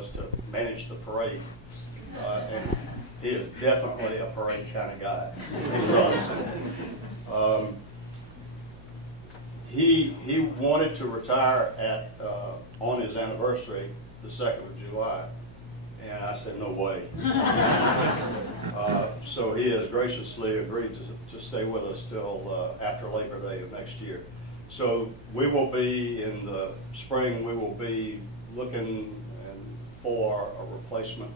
was to manage the parade. And he is definitely a parade kind of guy. He wanted to retire on his anniversary, the 2nd of July, and I said, no way. So he has graciously agreed to stay with us till after Labor Day of next year. So we will be, in the spring, we will be looking for a replacement,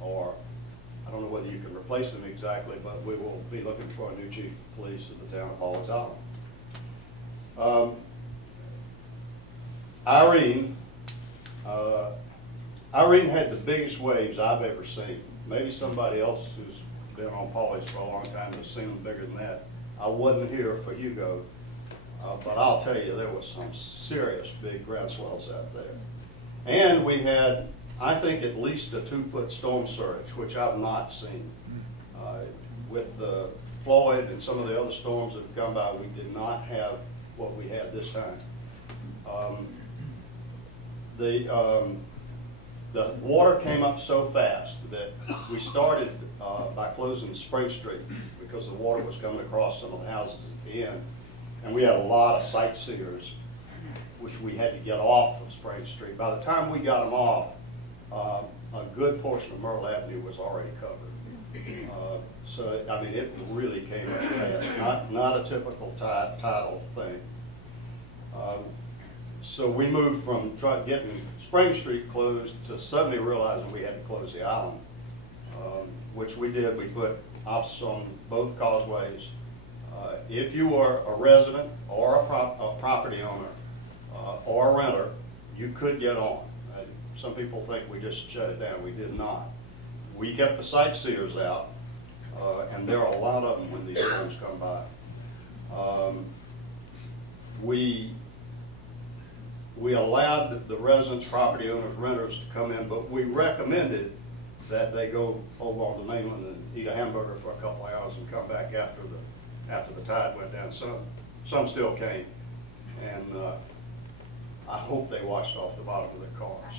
or I don't know whether you can replace him exactly, but we will be looking for a new chief of police at the town of Pawleys Island. Irene had the biggest waves I've ever seen. Maybe somebody else who's been on Pawleys for a long time has seen them bigger than that. I wasn't here for Hugo, but I'll tell you, there was some serious big ground swells out there. And we had, I think, at least a 2-foot storm surge, which I've not seen. With the Floyd and some of the other storms that have come by, we did not have what we had this time. The water came up so fast that we started by closing Spring Street because the water was coming across some of the houses at the end. And we had a lot of sightseers, which we had to get off of Spring Street. By the time we got them off, a good portion of Myrtle Avenue was already covered. So, I mean, it really came up fast, not a typical tidal thing. So we moved from getting Spring Street closed to suddenly realizing we had to close the island, which we did. We put officers on both causeways. If you were a resident or a property owner or a renter, you could get on. Some people think we just shut it down. We did not. We kept the sightseers out, and there are a lot of them when these storms come by. We allowed the residents, property owners, renters to come in, but we recommended that they go over on the mainland and eat a hamburger for a couple hours and come back after the tide went down. Some still came, and I hope they washed off the bottom of their cars.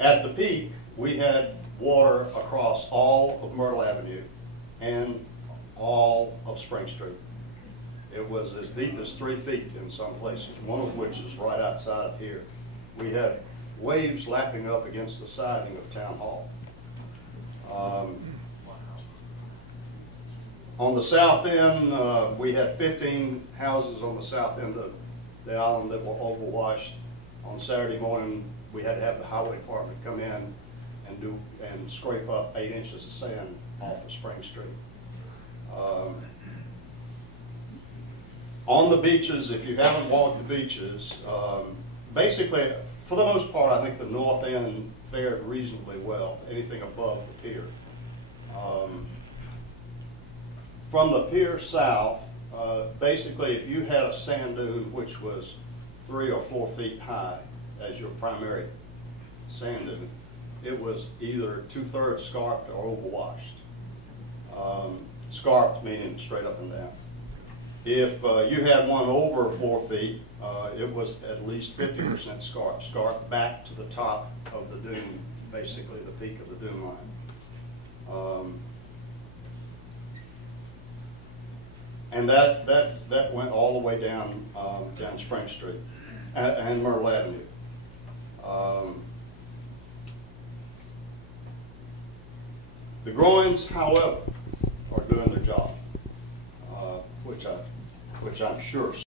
At the peak, we had water across all of Myrtle Avenue and all of Spring Street. It was as deep as 3 feet in some places, one of which is right outside of here. We had waves lapping up against the siding of Town Hall. On the south end, we had 15 houses on the south end of the island that were overwashed. On Saturday morning, we had to have the highway department come in and scrape up 8 inches of sand off of Spring Street. On the beaches, if you haven't walked the beaches, basically, for the most part, I think the north end fared reasonably well, anything above the pier. From the pier south, basically, if you had a sand dune which was 3 or 4 feet high as your primary sand dune, it was either 2/3 scarped or overwashed. Scarped meaning straight up and down. If you had one over 4 feet, it was at least 50% scarped back to the top of the dune, basically the peak of the dune line. And that went all the way down Spring Street and Myrtle Avenue. The groins, however, are doing their job, which I'm sure